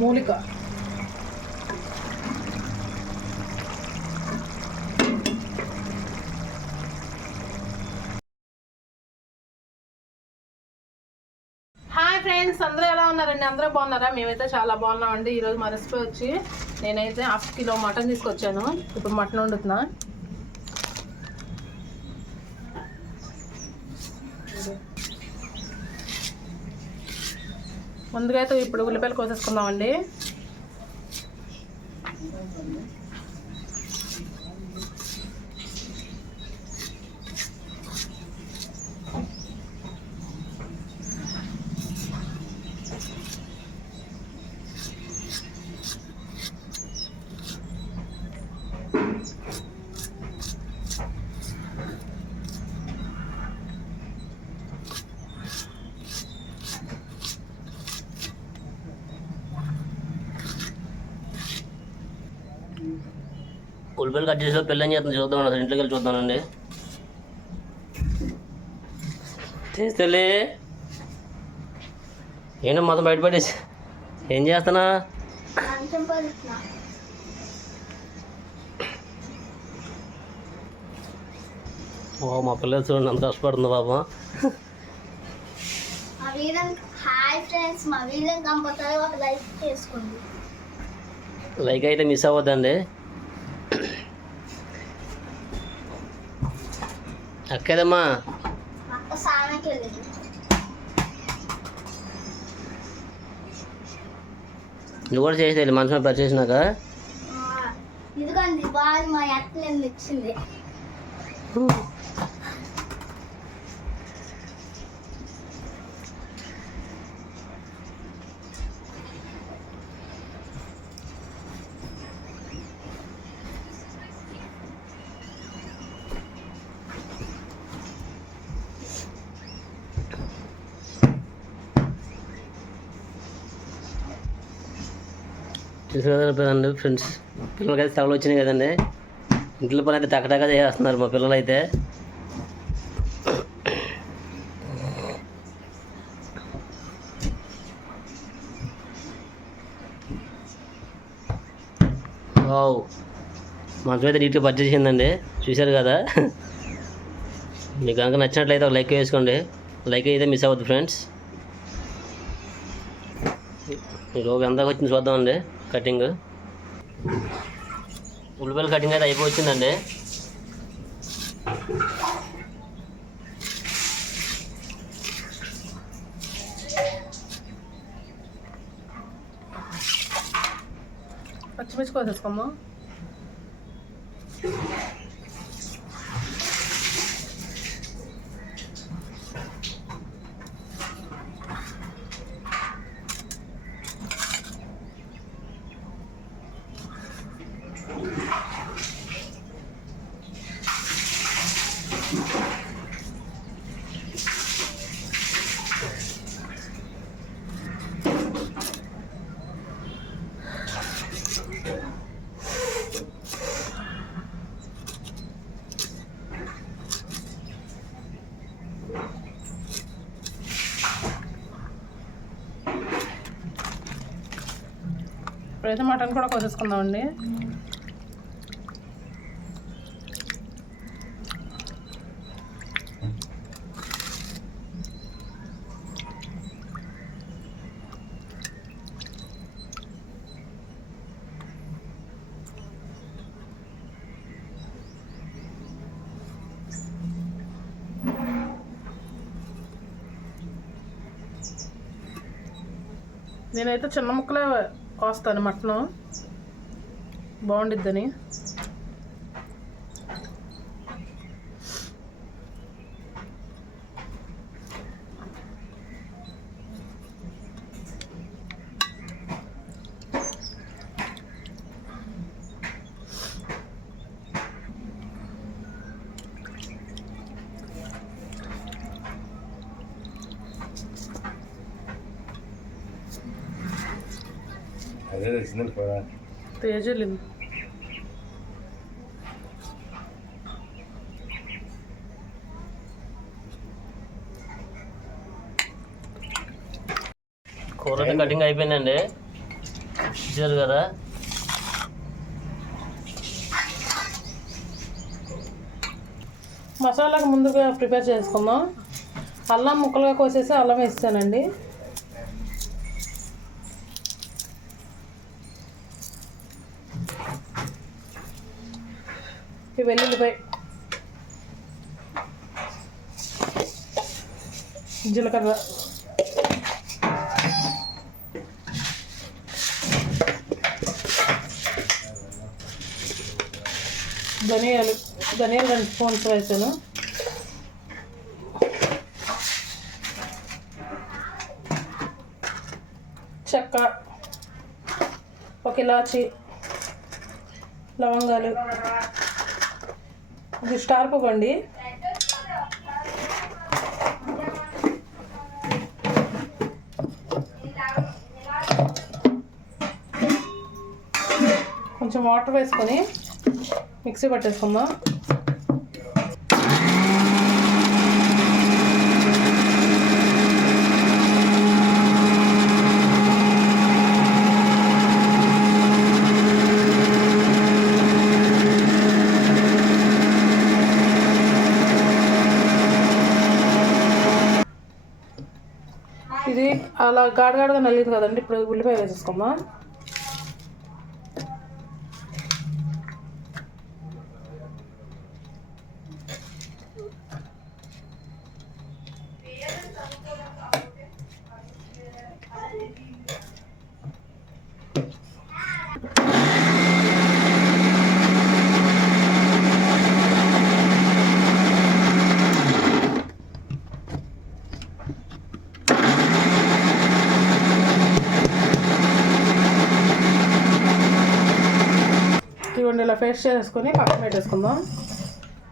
మూలిక. Hi friends, అందరూ ఎలా ఉన్నారండి? అందరూ బాగున్నారా? మేమైతే చాలా బాగున్నామండి. ఈరోజు మా రెసిపీ వచ్చి నేనైతే 1/2 కిలో మటన్ తీసుకొచ్చాను. ఇప్పుడు మటన్ వండుతున్నా. ముందుగా అయితే ఇప్పుడు ఉల్లిపాయలు కోసేసుకుందామండి. ఉల్లిపాయలు కట్ చేసి పెళ్ళి చేస్తుంది చూద్దాం. అసలు ఇంట్లోకి వెళ్ళి చూద్దానండి. చేస్తలే ఏంటో మొత్తం బయటపడేసి ఏం చేస్తున్నా? ఓ మా పిల్లలు చూడండి అంత కష్టపడుతుంది బాబా. లైక్ అయితే మిస్ అవ్వద్దండి. అక్కేదమ్మా నువ్వు కూడా చేసేది మనసు పరిచేసినాక ఇదిగోండి బాగా మా అట్లని వచ్చింది. చూసుకోదండి ఫ్రెండ్స్, పిల్లలకైతే తగలు వచ్చినాయి కదండి. ఇంట్లో పని అయితే టకటగా చేస్తున్నారు మా పిల్లలు అయితే. వావ్, మంచం అయితే నీట్గా పర్చేస్ చేసిందండి. చూశారు కదా. మీకు కనుక నచ్చినట్లయితే ఒక లైక్ వేసుకోండి. లైక్ అయితే మిస్ అవ్వద్దు ఫ్రెండ్స్. ఈరోజు ఎంతకు వచ్చింది చూద్దామండి. కటింగ్ ఉల్లిపాయల కటింగ్ అయితే అయిపోయిందండి. పచ్చిమిర్చి కోసేసుకోమ్మా. ఇప్పుడైతే మటన్ కూడా కోసేసుకుందామండి. నేనైతే చిన్న ముక్కలే కోస్తాను మటను, బాగుండిద్దని. అదే తెలిసింది కూడా తేజలింది. కూర కటింగ్ అయిపోయిందండి. చూసారు కదా. మసాలాకు ముందుగా ప్రిపేర్ చేసుకుందాం. అల్లం ముక్కలుగా కోసేసి అల్లం వేస్తానండి. ఈ వెల్లుల్లిపాయ, జీలకర్ర, ధనియాలు 2 స్పూన్స్ వేసాను. చెక్క, 1 ఇలాచి, లవంగాలు, ఇది స్టార్ పువ్వు అండి. కొంచెం వాటర్ వేసుకొని మిక్సీ పట్టేసుకుందాం. ఇది అలా గాడగాడగా నలిగింది కదండి. ఇప్పుడు ఉల్లిపాయ వేసేసుకుందాం. ఇవ్వండి, ఇలా పేస్ట్ చేసుకొని పక్కన పెట్టేసుకుందాం.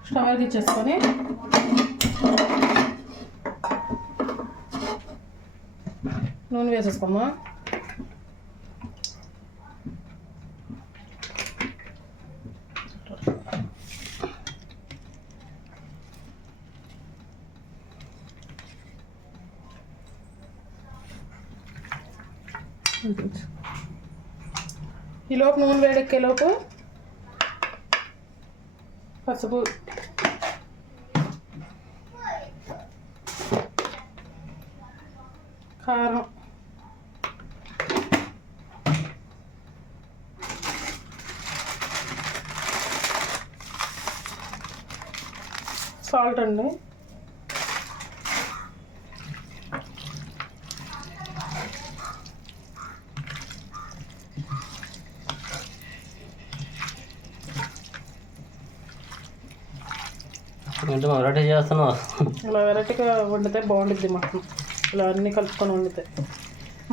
స్టవ్ వెలిగించేసుకొని నూనె వేసేసుకుందాం. ఈలోపు నూనె వేడెక్కేలోపు పసుపు, కారం, సాల్ట్ అండి. అంటే వెరైటీ చేస్తున్నావు. ఇలా వెరైటీగా వండితే బాగుండిద్ది. మటన్ ఇలా అన్నీ కలుపుకొని వండితే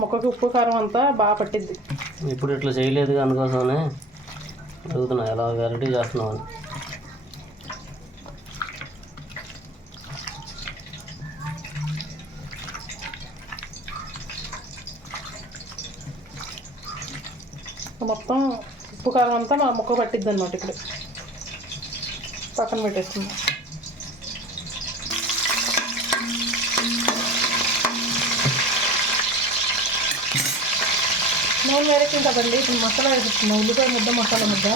ముక్కకి ఉప్పు కారం అంతా బాగా పట్టిద్ది. ఇప్పుడు ఇట్లా చేయలేదు అందుకోసమనే అడుగుతున్నా ఎలా వెరైటీ చేస్తున్నావు అని. మొత్తం ఉప్పు కారం అంతా మా ముక్క పట్టిద్ది అనమాట. ఇప్పుడు పక్కన పెట్టేస్తున్నాం. నూనె వేరేకి కదండి. ఇప్పుడు మసాలా వేసేస్తున్నాం. ఉల్లిపాయ ముద్ద, మసాలా ముద్ద,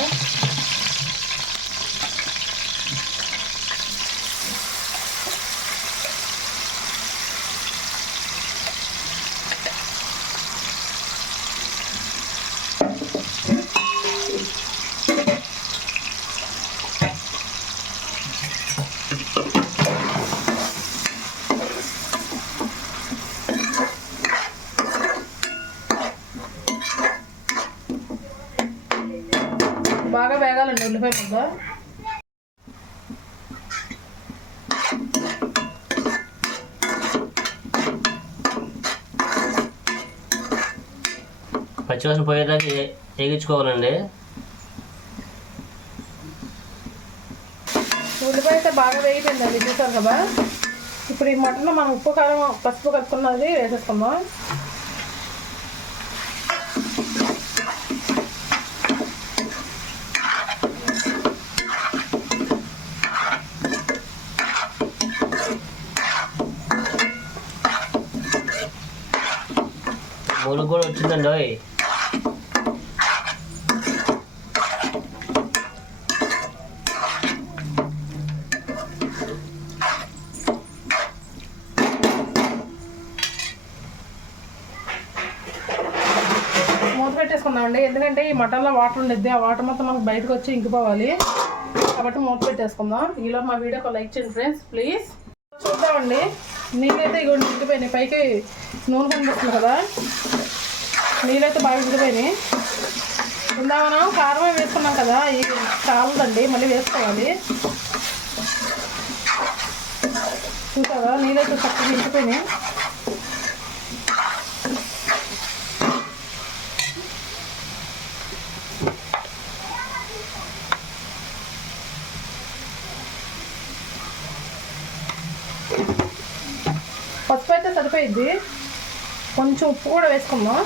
బాగా వేగాలండి ఉల్లిపాయ ముద్ద. పచ్చివాసన పోయేదాకా వేగించుకోవాలండి. ఉల్లిపాయ అయితే బాగా వేగిపోయిందండి, చూసారు కదా. ఇప్పుడు ఈ మటన్లో మనం ఉప్పు కారం పసుపు కలుపుకున్నది వేసేసుకుందాం. మూలుగు కూడా వచ్చిందండి. పెట్టేసుకుందామండి, ఎందుకంటే ఈ మటన్లో వాటర్ ఉండిద్ది, ఆ వాటర్ మొత్తం మనకు బయటకు వచ్చి ఇంకిపోవాలి కాబట్టి మూత పెట్టేసుకుందాం. ఈలో మా వీడియోకి లైక్ చేయండి ఫ్రెండ్స్ ప్లీజ్. చూద్దామండి, నీళ్ళైతే ఇగో ఇంకిపోయినాయి, పైకి నూనె కనిపిస్తుంది కదా, నీళ్ళైతే బాగా ఇంకిపోయినాయి. ఇందా మనం కారం వేసుకున్నాం కదా, ఇది చాలదండి, మళ్ళీ వేసుకోవాలి. చూసారా నీళ్ళైతే చక్కగా ఇంకిపోయినాయి. పసుపు అయితే సరిపోయిద్ది, కొంచెం ఉప్పు కూడా వేసుకుందాం.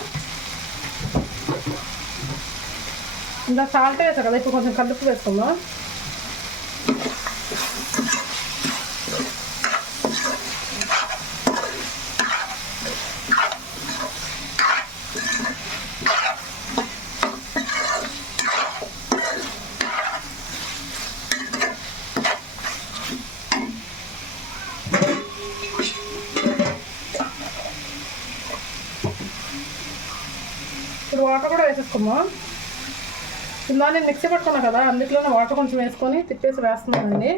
ఇంకా సాల్ట్ వేసాం కదా, ఇప్పుడు కొంచెం కల్లుప్పు వేసుకుందాం. ఇప్పుడు వాటర్ కూడా వేసేసుకుందాం. ఇందా నేను మిక్సీ పట్టుకున్నా కదా, అందులోనే వాటర్ కొంచెం వేసుకొని తిప్పేసి వేస్తున్నానండి.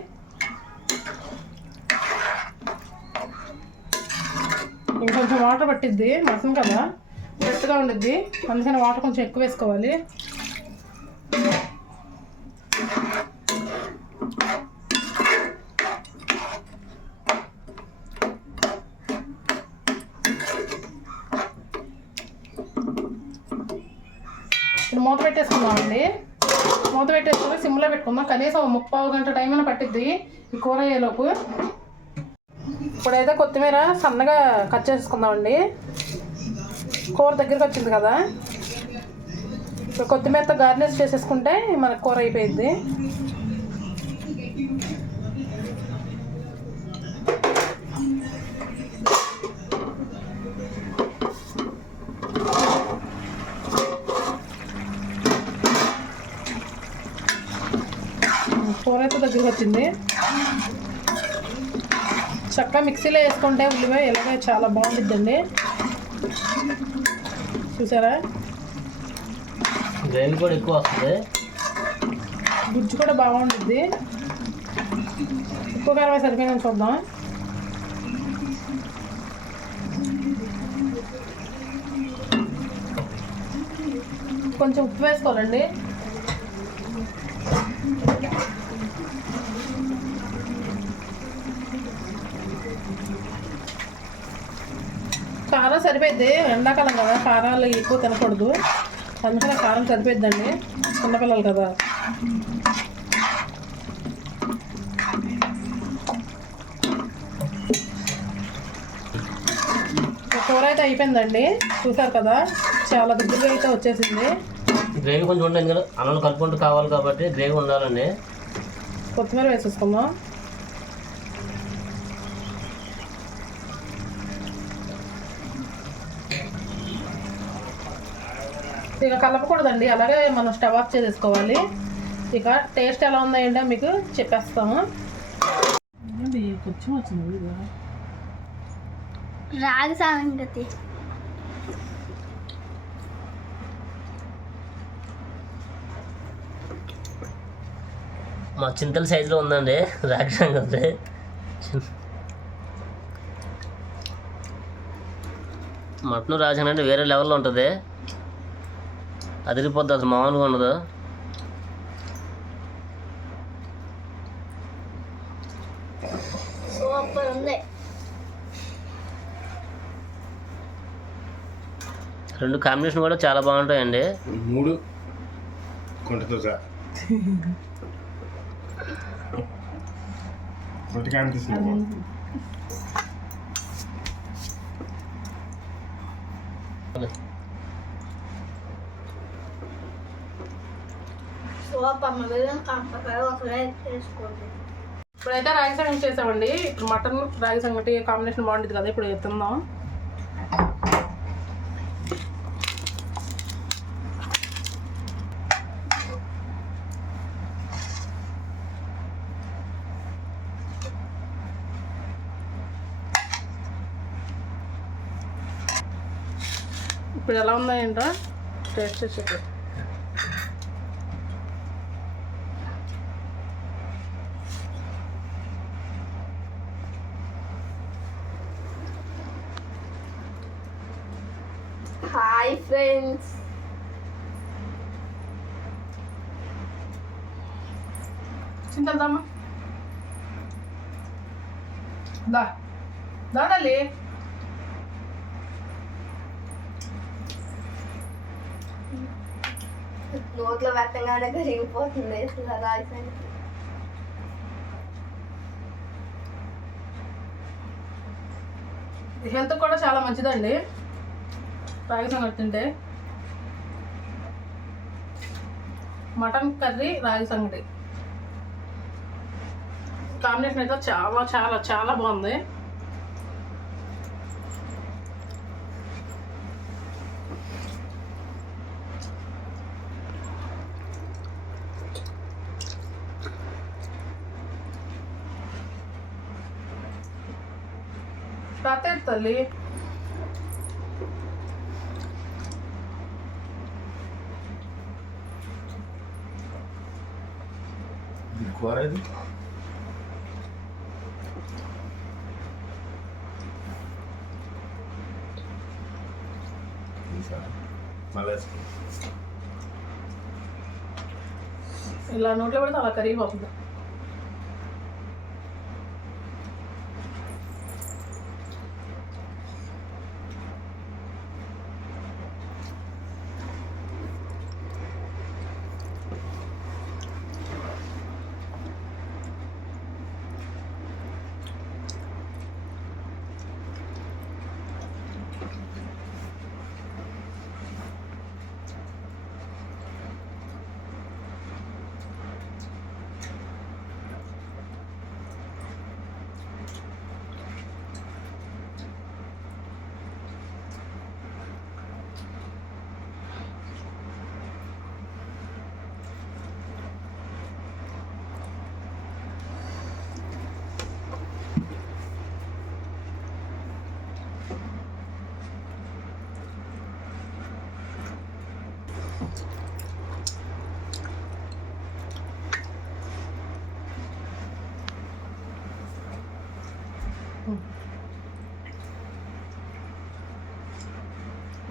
ఇంకొంచెం వాటర్ పట్టిద్ది, మటన్ కదా గట్టిగా ఉండిద్ది, అందుకని వాటర్ కొంచెం ఎక్కువ వేసుకోవాలి. ఇప్పుడు మూత పెట్టేసుకుందామండి. మూత పెట్టేసుకొని సిమ్లో పెట్టుకుందాం. కనీసం 30 గంట టైం అయినా పట్టిద్ది ఈ కూర అయ్యేలోపు. ఇప్పుడైతే కొత్తిమీర సన్నగా కట్ చేసుకుందామండి. కూర దగ్గరికి వచ్చింది కదా, ఇప్పుడు కొత్తిమీరతో గార్నిష్ చేసేసుకుంటే మనకు కూర అయిపోయింది. కూర అయితే దగ్గరికి వచ్చింది. చక్కగా మిక్సీలో వేసుకుంటే ఉల్లిపాయ ఇలాగే చాలా బాగుంటుందండి. చూసారా గ్రేవీ కూడా ఎక్కువ వస్తుంది, గుజ్జు కూడా బాగుంటుంది. ఉప్పు కారం సరిపోయిందని చూద్దాం. కొంచెం ఉప్పు వేసుకోవాలండి. కారం సరిపోద్ది, ఎండాకాలం కదా కారాలు ఎక్కువ తినకూడదు, అందుకని కారం సరిపోద్దండి, చిన్నపిల్లలు కదా. కూర అయితే అయిపోయిందండి, చూసారు కదా చాలా దగ్గరగా అయితే వచ్చేసింది. గ్రేవీ కొంచెం ఉంటుంది, ఎందుకంటే అన్నం కలుపుకుంటూ కావాలి కాబట్టి గ్రేవీ ఉండాలండి. కొత్తిమీర వేసేసుకుందాం. ఇక కలపకూడదండి, అలాగే మనం స్టవ్ ఆఫ్ చేసేసుకోవాలి. ఇక టేస్ట్ ఎలా ఉందో ఏంటో మీకు చెప్పేస్తాము. కొంచెం వచ్చింది రాగి సంగతి. మా చింతల సైజులో ఉందండి రాగి సంగతి. మటన్ రాగి సంగటి వేరే లెవెల్లో ఉంటుంది, అదిరిపోద్ది, అసలు మామూలుగా ఉండదు. సూపర్ ఉంది. రెండు కాంబినేషన్ కూడా చాలా బాగుంటాయండి. 3 కొంటతో సార్ కొంటకి అనిపిస్తుంది. సూపర్ మళ్ళీ కంపల్సరీ ఒకవేళ చేసుకోండి. ఇప్పుడైతే రాగి సంగటి చేసామండి. ఇప్పుడు మటన్ రాగి సంగటి కాంబినేషన్ బాగుంటుంది కదా, ఇప్పుడు ఎత్తుందాం. ఇప్పుడు ఎలా ఉందా ఏంటో టేస్ట్ చెప్పు. Hi friends. చింతల్దామా దా దాదాలి నోట్లో పెట్టగానే కరిగిపోతుంది అసలు రాగి సంగటి. హెల్త్ కూడా చాలా మంచిదండి రాగి సంగటి తింటే. మటన్ కర్రీ రాగి సంగటి కాంబినేషన్ అయితే చాలా చాలా చాలా బాగుంది. తాతే తల్లి కూర ఇది మళ్ళీ ఇలా నోట్లో పెడితే అలా కరిగిపోతుంది.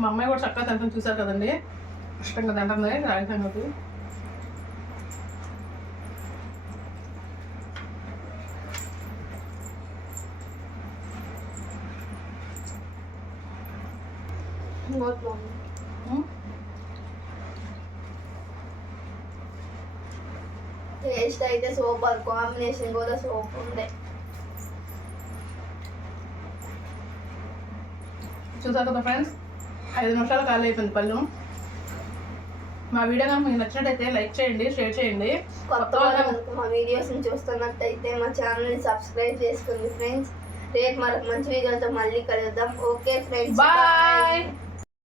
మా అమ్మాయి కూడా చక్కగా తింటాం చూసారు కదండి. ఇష్టంగా తింటుంది రాగి సంగటి. నోట్లో టేస్ట్ అయితే సూపర్, కాంబినేషన్ కూడా సూపర్ ఉంది. చూసారు కదా ఫ్రెండ్స్, 5 నిమిషాలు ఖాళీ అయిపోయింది పళ్ళు. మా వీడియో కనుక మీకు నచ్చినట్టయితే లైక్ చేయండి, షేర్ చేయండి. కొత్త వాళ్ళు కనుక మా వీడియోస్ని చూస్తున్నట్టయితే మా ఛానల్ని సబ్స్క్రైబ్ చేసుకోండి ఫ్రెండ్స్. రేపు మరొక మంచి వీడియోతో మళ్ళీ కలుద్దాం. Okay friends, bye.